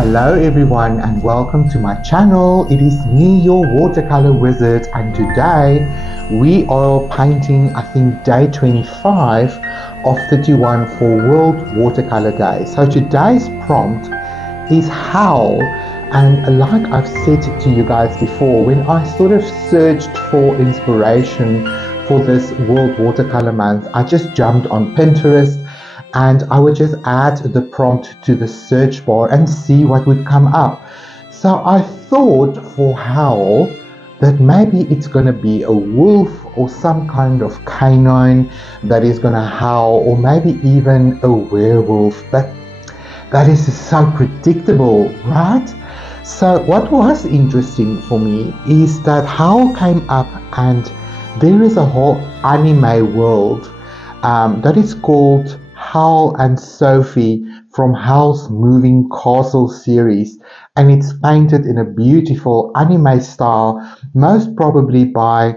Hello everyone and welcome to my channel. It is me, your watercolor wizard, and today we are painting, I think, day 25 of 31 for World Watercolor Day. So today's prompt is Howl, and like I've said to you guys before, when I sort of searched for inspiration for this World Watercolor Month, I just jumped on Pinterest and I would just add the prompt to the search bar and see what would come up. So I thought for Howl that maybe it's going to be a wolf or some kind of canine that is going to howl, or maybe even a werewolf, but that is so predictable, right? So what was interesting for me is that Howl came up, and there is a whole anime world that is called Howl and Sophie from Howl's Moving Castle series, and it's painted in a beautiful anime style, most probably by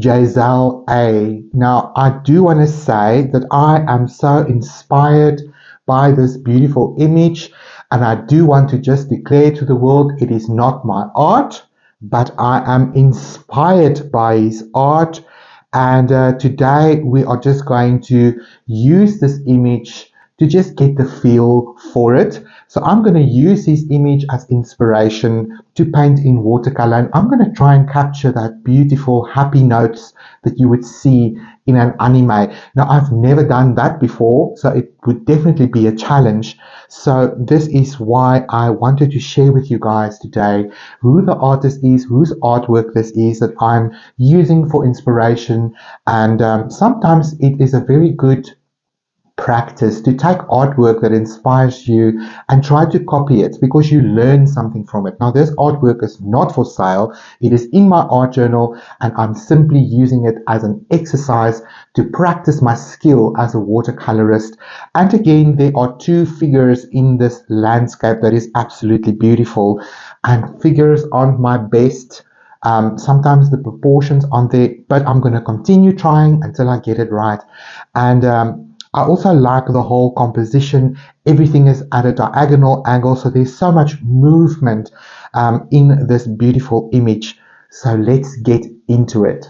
Giselle A. Now, I do want to say that I am so inspired by this beautiful image, and I do want to just declare to the world it is not my art, but I am inspired by his art. And today we are just going to use this image to just get the feel for it. So I'm going to use this image as inspiration to paint in watercolor, and I'm going to try and capture that beautiful happy notes that you would see in an anime. Now, I've never done that before, so it would definitely be a challenge. So this is why I wanted to share with you guys today who the artist is, whose artwork this is that I'm using for inspiration. And sometimes it is a very good practice to take artwork that inspires you and try to copy it, because you learn something from it. Now, this artwork is not for sale. It is in my art journal, and I'm simply using it as an exercise to practice my skill as a watercolorist. And again, there are two figures in this landscape that is absolutely beautiful, and figures aren't my best. Sometimes the proportions aren't there, but I'm going to continue trying until I get it right. And I also like the whole composition. Everything is at a diagonal angle, so there's so much movement in this beautiful image. So let's get into it.